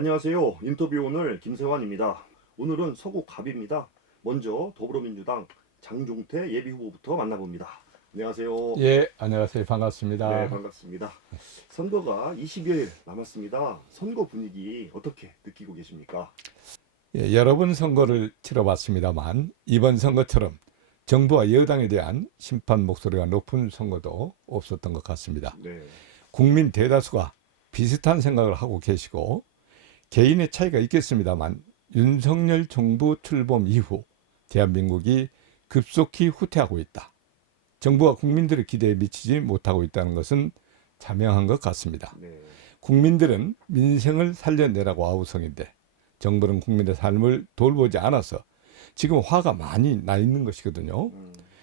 안녕하세요. 인터뷰 오늘 김세환입니다. 오늘은 서구갑입니다. 먼저 더불어민주당 장종태 예비후보부터 만나봅니다. 안녕하세요. 예, 안녕하세요. 네, 반갑습니다. 반갑습니다. 선거가 20여일 남았습니다. 선거 분위기 어떻게 느끼고 계십니까? 예, 여러 번 선거를 치러봤습니다만 이번 선거처럼 정부와 여당에 대한 심판 목소리가 높은 선거도 없었던 것 같습니다. 네, 국민 대다수가 비슷한 생각을 하고 계시고 개인의 차이가 있겠습니다만 윤석열 정부 출범 이후 대한민국이 급속히 후퇴하고 있다. 정부가 국민들의 기대에 미치지 못하고 있다는 것은 자명한 것 같습니다. 네, 국민들은 민생을 살려내라고 아우성인데 정부는 국민의 삶을 돌보지 않아서 지금 화가 많이 나 있는 것이거든요.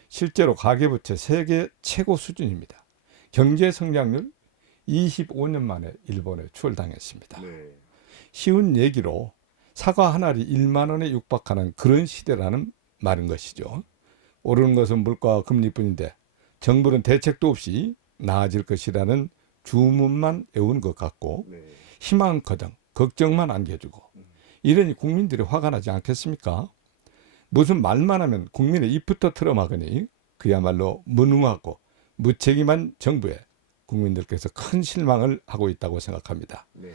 실제로 가계부채 세계 최고 수준입니다. 경제 성장률 25년 만에 일본에 추월당했습니다. 네, 쉬운 얘기로 사과 한 알이 1만 원에 육박하는 그런 시대라는 말인 것이죠. 오르는 것은 물가와 금리뿐인데 정부는 대책도 없이 나아질 것이라는 주문만 외운 것 같고 네, 희망커녕 걱정만 안겨주고 이러니 국민들이 화가 나지 않겠습니까? 무슨 말만 하면 국민의 입부터 틀어막으니 그야말로 무능하고 무책임한 정부에 국민들께서 큰 실망을 하고 있다고 생각합니다. 네,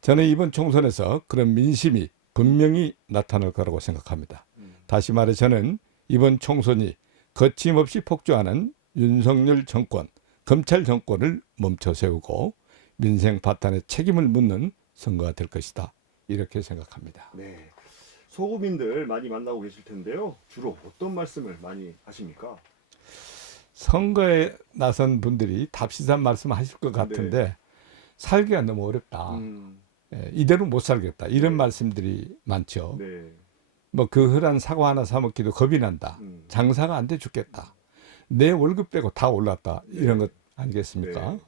저는 이번 총선에서 그런 민심이 분명히 나타날 거라고 생각합니다. 다시 말해 저는 이번 총선이 거침없이 폭주하는 윤석열 정권, 검찰 정권을 멈춰 세우고 민생 파탄에 책임을 묻는 선거가 될 것이다. 이렇게 생각합니다. 네. 소구민들 많이 만나고 계실 텐데요. 주로 어떤 말씀을 많이 하십니까? 선거에 나선 분들이 답시산 말씀하실 것 같은데 살기가 너무 어렵다. 음, 이대로 못 살겠다. 이런 네. 말씀들이 많죠. 네, 뭐 그 흔한 사과 하나 사 먹기도 겁이 난다. 장사가 안 돼 죽겠다. 내 월급 빼고 다 올랐다. 이런 것 아니겠습니까? 네,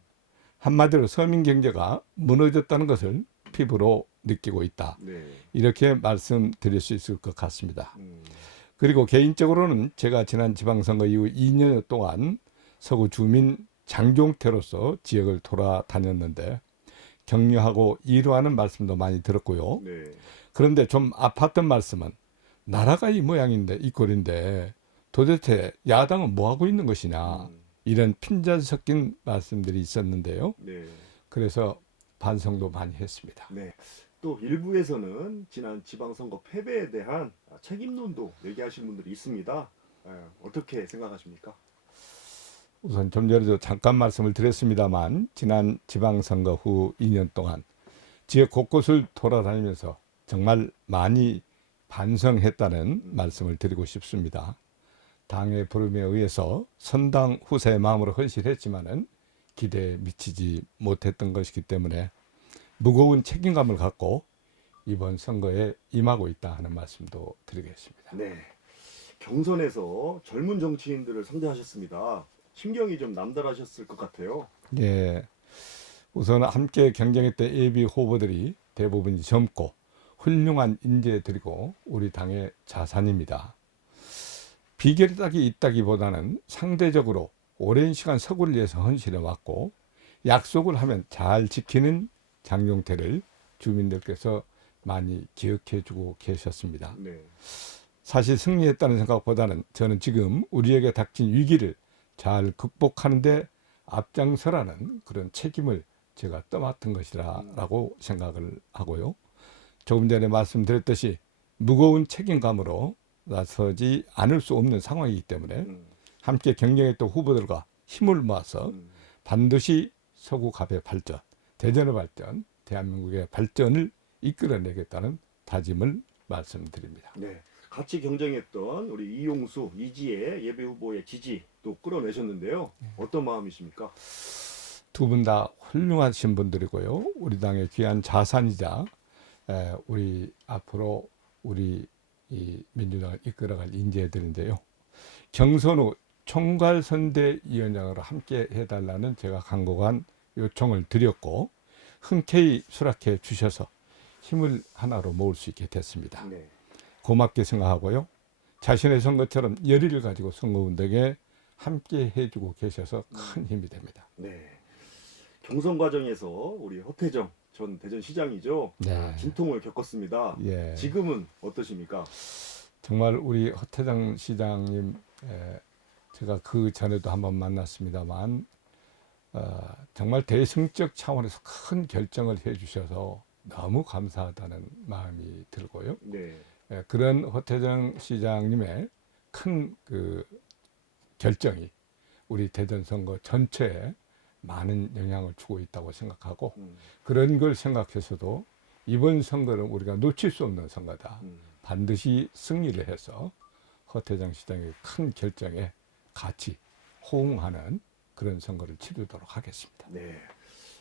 한마디로 서민 경제가 무너졌다는 것을 피부로 느끼고 있다. 네, 이렇게 말씀드릴 수 있을 것 같습니다. 음, 그리고 개인적으로는 제가 지난 지방선거 이후 2년 동안 서구 주민 장종태로서 지역을 돌아다녔는데 격려하고 위로하는 말씀도 많이 들었고요. 네, 그런데 좀 아팠던 말씀은 나라가 이 모양인데 이 꼴인데 도대체 야당은 뭐 하고 있는 것이냐 이런 핀잔 섞인 말씀들이 있었는데요. 네. 그래서 반성도 많이 했습니다. 네. 또 일부에서는 지난 지방선거 패배에 대한 책임론도 얘기하시는 분들이 있습니다. 어떻게 생각하십니까? 우선 좀 전에도 잠깐 말씀을 드렸습니다만 지난 지방선거 후 2년 동안 지역 곳곳을 돌아다니면서 정말 많이 반성했다는 말씀을 드리고 싶습니다. 당의 부름에 의해서 선당 후사의 마음으로 헌신했지만은 기대에 미치지 못했던 것이기 때문에 무거운 책임감을 갖고 이번 선거에 임하고 있다 하는 말씀도 드리겠습니다. 네. 경선에서 젊은 정치인들을 상대하셨습니다. 심경이 좀 남다르셨을 것 같아요. 예, 우선 함께 경쟁했던 예비 후보들이 대부분 젊고 훌륭한 인재들이고 우리 당의 자산입니다. 비결이 딱히 있다기보다는 상대적으로 오랜 시간 서구를 위해서 헌신해 왔고 약속을 하면 잘 지키는 장용태를 주민들께서 많이 기억해 주고 계셨습니다. 네. 사실 승리했다는 생각보다는 저는 지금 우리에게 닥친 위기를 잘 극복하는 데 앞장서라는 그런 책임을 제가 떠맡은 것이라고 생각을 하고요. 조금 전에 말씀드렸듯이 무거운 책임감으로 나서지 않을 수 없는 상황이기 때문에 함께 경쟁했던 후보들과 힘을 모아서 반드시 서구갑의 발전, 대전의 발전, 대한민국의 발전을 이끌어내겠다는 다짐을 말씀드립니다. 네. 같이 경쟁했던 우리 이용수, 이지혜 예비 후보의 지지 또 끌어내셨는데요. 어떤 마음이십니까? 두 분 다 훌륭하신 분들이고요. 우리 당의 귀한 자산이자 우리 앞으로 우리 이 민주당을 이끌어갈 인재들인데요. 경선 후 총괄선대위원장으로 함께 해달라는 제가 간곡한 요청을 드렸고 흔쾌히 수락해 주셔서 힘을 하나로 모을 수 있게 됐습니다. 네. 고맙게 생각하고요. 자신의 선거처럼 열의를 가지고 선거운동에 함께 해주고 계셔서 큰 힘이 됩니다. 네. 경선 과정에서 우리 허태정 전 대전시장이죠. 네. 진통을 겪었습니다. 예. 지금은 어떠십니까? 정말 우리 허태정 시장님, 제가 그 전에도 한번 만났습니다만, 정말 대승적 차원에서 큰 결정을 해주셔서 너무 감사하다는 마음이 들고요. 네. 그런 허태정 시장님의 큰 그 결정이 우리 대전 선거 전체에 많은 영향을 주고 있다고 생각하고, 음, 그런 걸 생각해서도 이번 선거는 우리가 놓칠 수 없는 선거다. 음. 반드시 승리를 해서 허태정 시장의 큰 결정에 같이 호응하는 그런 선거를 치르도록 하겠습니다. 네.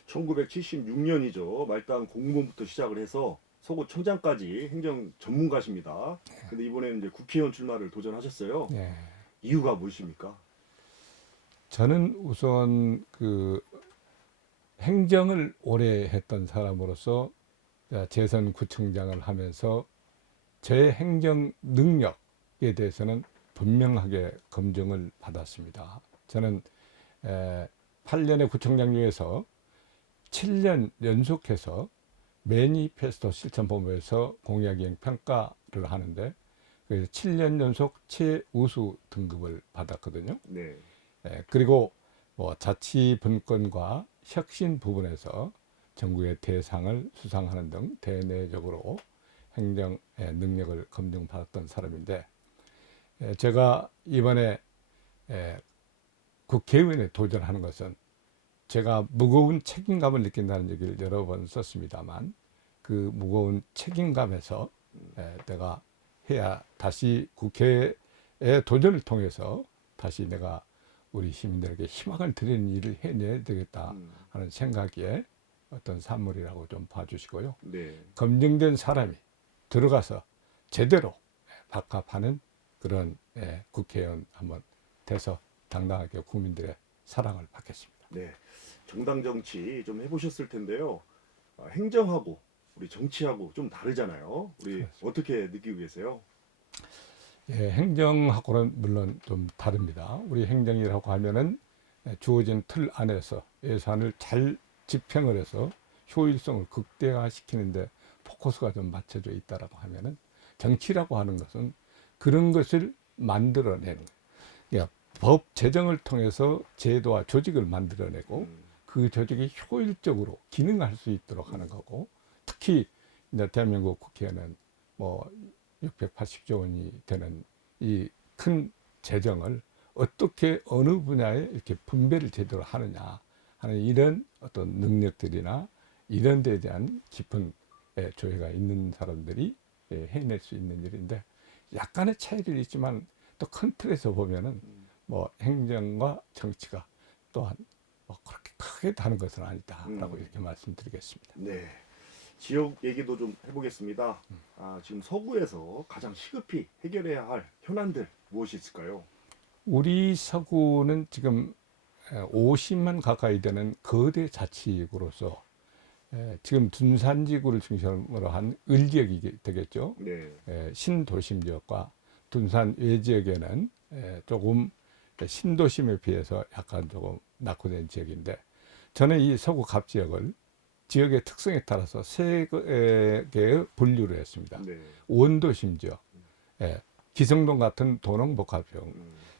1976년이죠. 말단 공무원부터 시작을 해서 서구청장까지 행정 전문가십니다. 근데 이번에는 이제 국회의원 출마를 도전하셨어요. 예. 이유가 무엇입니까? 저는 우선 그 행정을 오래 했던 사람으로서 재선 구청장을 하면서 제 행정 능력에 대해서는 분명하게 검증을 받았습니다. 저는 8년의 구청장 중에서 7년 연속해서 매니페스토 실천본부에서 공약이행 평가를 하는데, 그래서 7년 연속 최우수 등급을 받았거든요. 네. 그리고 뭐 자치 분권과 혁신 부분에서 전국의 대상을 수상하는 등 대내적으로 행정 능력을 검증받았던 사람인데, 제가 이번에 국회의원에 도전하는 것은 제가 무거운 책임감을 느낀다는 얘기를 여러 번 썼습니다만, 그 무거운 책임감에서 내가 해야 다시 국회의 도전을 통해서 다시 내가 우리 시민들에게 희망을 드리는 일을 해내야 되겠다 하는 생각에 어떤 산물이라고 좀 봐주시고요. 네. 검증된 사람이 들어가서 제대로 박합하는 그런 국회의원 한번 돼서 당당하게 국민들의 사랑을 받겠습니다. 네. 정당 정치 좀 해보셨을 텐데요. 행정하고 우리 정치하고 좀 다르잖아요. 우리 그렇습니다. 어떻게 느끼고 계세요? 행정하고는 물론 좀 다릅니다. 우리 행정이라고 하면은 주어진 틀 안에서 예산을 잘 집행을 해서 효율성을 극대화시키는데 포커스가 좀 맞춰져 있다라고 하면은, 정치라고 하는 것은 그런 것을 만들어내는 거예요. 그러니까 법 제정을 통해서 제도와 조직을 만들어내고 그 조직이 효율적으로 기능할 수 있도록 하는 거고, 특히 이제 대한민국 국회는 뭐 680조 원이 되는 이 큰 재정을 어떻게 어느 분야에 이렇게 분배를 제대로 하느냐 하는 이런 어떤 능력들이나 이런 데에 대한 깊은 조예가 있는 사람들이 해낼 수 있는 일인데, 약간의 차이를 있지만 또 큰 틀에서 보면은 뭐 행정과 정치가 또한 뭐 그렇게 크게 다른 것은 아니다라고 이렇게 말씀드리겠습니다. 네. 지역 얘기도 좀 해보겠습니다. 지금 서구에서 가장 시급히 해결해야 할 현안들 무엇이 있을까요? 우리 서구는 지금 50만 가까이 되는 거대 자치구로서 지금 둔산지구를 중심으로 한 을지역이 되겠죠. 네. 신도심 지역과 둔산 외지역에는 조금 신도심에 비해서 약간 조금 낙후된 지역인데, 저는 이 서구 갑 지역을 지역의 특성에 따라서 세 개의 분류를 했습니다. 네. 원도심 지역, 기성동 같은 도농복합형,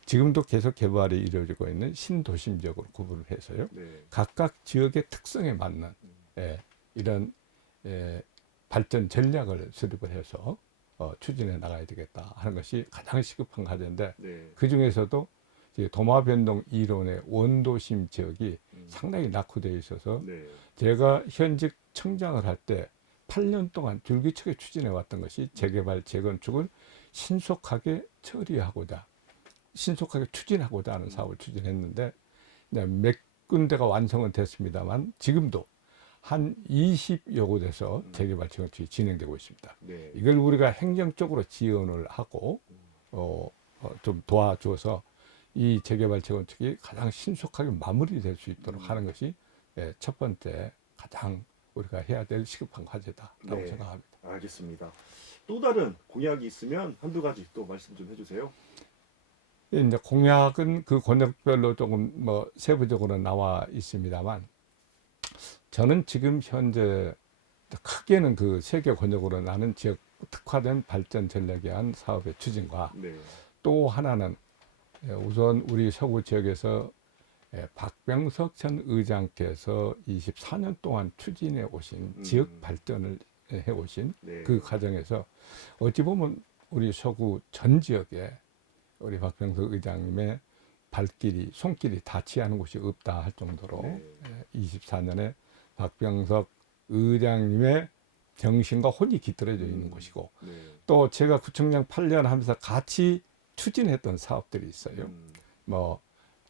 지금도 계속 개발이 이루어지고 있는 신도심 지역으로 구분을 해서요. 네. 각각 지역의 특성에 맞는 이런 발전 전략을 수립을 해서 추진해 나가야 되겠다 하는 것이 가장 시급한 과제인데, 네. 그 중에서도 도마변동 이론의 원도심 지역이 상당히 낙후되어 있어서, 네. 제가 현직 청장을 할 때 8년 동안 줄기차게 추진해 왔던 것이 재개발, 재건축을 신속하게 처리하고자, 신속하게 추진하고자 하는 사업을 추진했는데, 몇 군데가 완성은 됐습니다만 지금도 한 20여 곳에서 재개발, 재건축이 진행되고 있습니다. 네. 이걸 우리가 행정적으로 지원을 하고 좀 도와줘서 이 재개발, 재건축이 가장 신속하게 마무리될 수 있도록 하는 것이 첫 번째 가장 우리가 해야 될 시급한 과제다라고 네. 생각합니다. 알겠습니다. 또 다른 공약이 있으면 한두 가지 또 말씀 좀 해주세요. 이제 공약은 그 권역별로 조금 뭐 세부적으로 나와 있습니다만, 저는 지금 현재 크게는 그 세계 권역으로 나는 지역 특화된 발전 전략에 의한 사업의 추진과 네. 또 하나는 우선 우리 서구 지역에서 박병석 전 의장께서 24년 동안 추진해 오신 지역 발전을 해 오신 네. 그 과정에서 어찌 보면 우리 서구 전 지역에 우리 박병석 의장님의 발길이 손길이 닿지 않은 곳이 없다 할 정도로 네. 24년에 박병석 의장님의 정신과 혼이 깃들어져 있는 곳이고 네. 또 제가 구청장 8년 하면서 같이 추진했던 사업들이 있어요. 뭐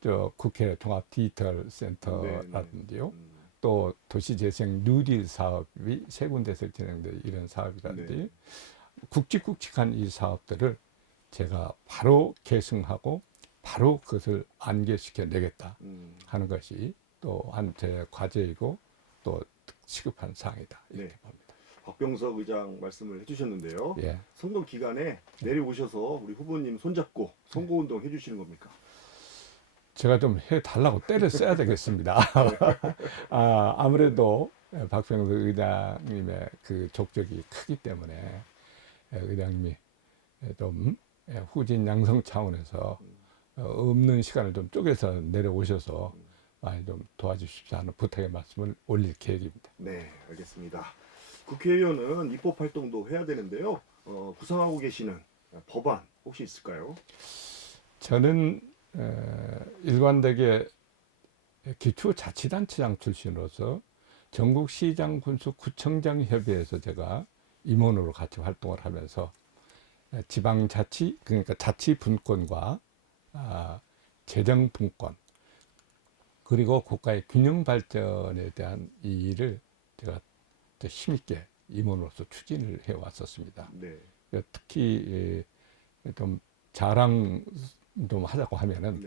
저 국회 종합 디지털 센터라든지요. 또 도시재생 뉴딜 사업이 세 군데서 진행된 이런 사업이라든지 네. 굵직굵직한 이 사업들을 제가 바로 계승하고 바로 그것을 안개시켜 내겠다 하는 것이 또 한 제 과제이고 또 시급한 사항이다 이렇게 네. 봅니다. 박병석 의장 말씀을 해주셨는데요. 예. 선거 기간에 내려오셔서 우리 후보님 손잡고 선거운동 해주시는 겁니까? 제가 좀 해달라고 때를 써야 되겠습니다. 아무래도 박병석 의장님의 그 족적이 크기 때문에 의장님이 좀 후진 양성 차원에서 없는 시간을 좀 쪼개서 내려오셔서 많이 좀 도와주십시오 하는 부탁의 말씀을 올릴 계획입니다. 네, 알겠습니다. 국회의원은 입법 활동도 해야 되는데요. 구상하고 계시는 법안 혹시 있을까요? 저는 일관되게 기초자치단체장 출신으로서 전국시장 군수 구청장 협의회에서 제가 임원으로 같이 활동을 하면서 지방자치 그러니까 자치 분권과 재정 분권 그리고 국가의 균형 발전에 대한 이 일을 제가 힘있게 임원으로서 추진을 해 왔었습니다. 네. 특히 좀 자랑 좀 하자고 하면은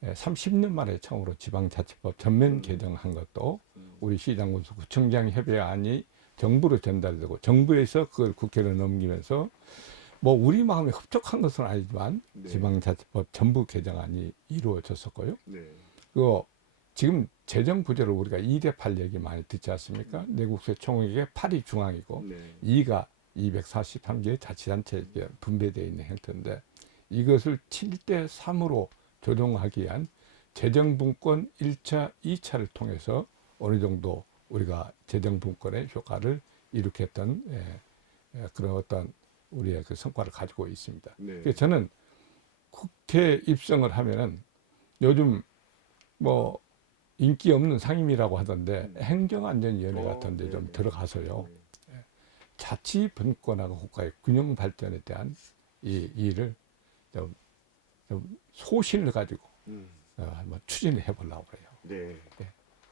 네. 30년 만에 처음으로 지방자치법 전면 개정한 것도 우리 시장군수 구청장 협의안이 정부로 전달되고 정부에서 그걸 국회로 넘기면서 뭐 우리 마음에 흡족한 것은 아니지만 네. 지방자치법 전부 개정안이 이루어졌었고요. 네. 그리고 지금 재정 구조를 우리가 2대8 얘기 많이 듣지 않습니까? 내국세 총액의 8이 중앙이고 네. 2가 243개의 자치단체에 분배되어 있는 형태인데 이것을 7대3으로 조정하기 위한 재정분권 1차, 2차를 통해서 어느 정도 우리가 재정분권의 효과를 일으켰던 그런 어떤 우리의 그 성과를 가지고 있습니다. 네. 그래서 저는 국회 입성을 하면은 요즘 뭐 인기 없는 상임이라고 하던데 행정안전위원회 같은 데 좀 네. 들어가서요. 네. 자치 분권하고 국가의 균형 발전에 대한 이 일을 좀 소신을 가지고 한번 추진을 해보려고 그래요. 네.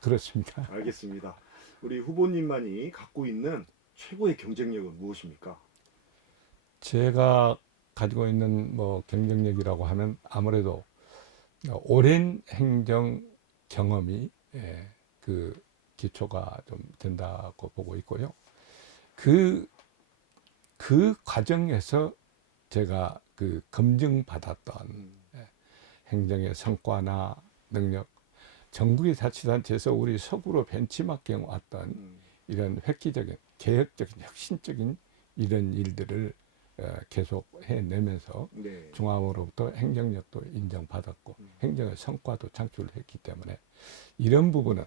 그렇습니다. 알겠습니다. 우리 후보님만이 갖고 있는 최고의 경쟁력은 무엇입니까? 제가 가지고 있는 뭐 경쟁력이라고 하면 아무래도 오랜 행정 경험이 그 기초가 좀 된다고 보고 있고요. 그 과정에서 제가 그 검증받았던 행정의 성과나 능력, 전국의 자치단체에서 우리 서구로 벤치마킹 왔던 이런 획기적인, 개혁적인, 혁신적인 이런 일들을 계속 해내면서 네. 중앙으로부터 행정력도 인정받았고 행정의 성과도 창출했기 때문에 이런 부분은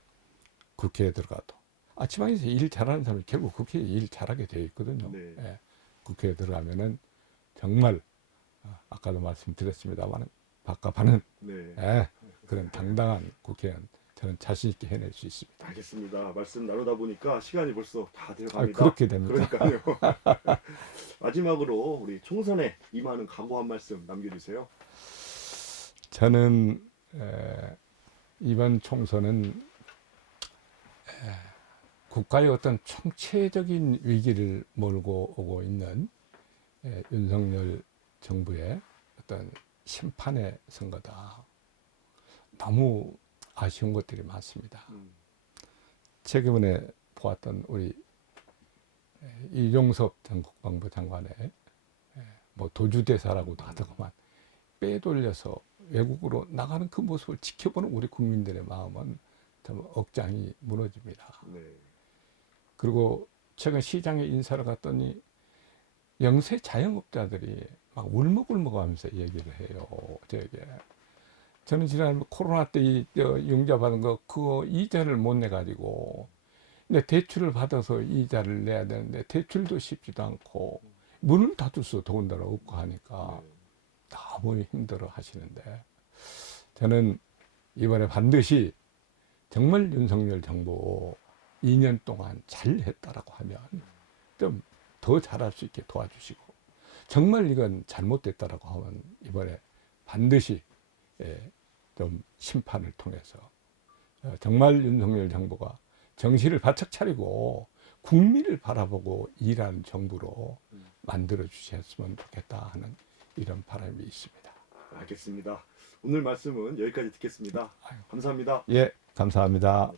국회에 들어가도 지방에서 일 잘하는 사람이 결국 국회에 일 잘하게 되어 있거든요. 네. 국회에 들어가면은 정말 아까도 말씀드렸습니다만 밥값하는 네. 그런 당당한 국회의원 저는 자신 있게 해낼 수 있습니다. 알겠습니다. 말씀 나누다 보니까 시간이 벌써 다 돼갑니다. 그렇게 됩니다. 그러니까요. 마지막으로 우리 총선에 임하는 각오 한 말씀 남겨주세요. 저는 이번 총선은 국가의 어떤 총체적인 위기를 몰고 오고 있는 윤석열 정부의 어떤 심판의 선거다. 너무 아쉬운 것들이 많습니다. 최근에 보았던 우리 이종섭 전 국방부 장관의 뭐 도주대사라고도 하더구만 빼돌려서 외국으로 나가는 그 모습을 지켜보는 우리 국민들의 마음은 참 억장이 무너집니다. 네. 그리고 최근 시장에 인사를 갔더니 영세 자영업자들이 막 울먹울먹하면서 얘기를 해요. 저에게. 저는 지난 코로나 때 융자 받은 거 그거 이자를 못 내 가지고 근데 대출을 받아서 이자를 내야 되는데 대출도 쉽지도 않고 문을 닫을 수 더군다나 없고 하니까 너무 힘들어 하시는데 저는 이번에 반드시 정말 윤석열 정부 2년 동안 잘 했다라고 하면 좀 더 잘할 수 있게 도와주시고 정말 이건 잘못됐다라고 하면 이번에 반드시 좀 심판을 통해서 정말 윤석열 정부가 정신을 바짝 차리고 국민을 바라보고 일하는 정부로 만들어 주셨으면 좋겠다 하는 이런 바람이 있습니다. 알겠습니다. 오늘 말씀은 여기까지 듣겠습니다. 감사합니다. 예, 감사합니다.